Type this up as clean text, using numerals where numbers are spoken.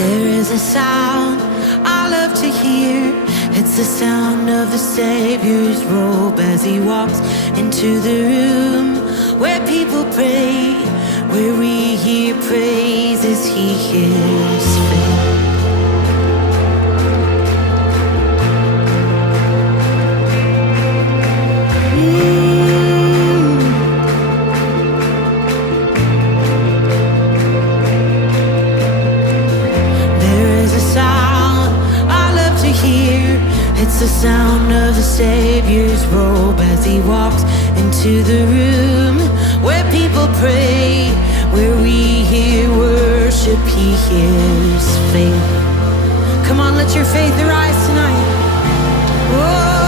There is a sound I love to hear. It's the sound of the Savior's robe as he walks into the room where people pray, where we hear praises he hears faith. It's the sound of the Savior's robe as he walks into the room where people pray, where we hear worship, he hears faith. Come on, let your faith arise tonight. Whoa.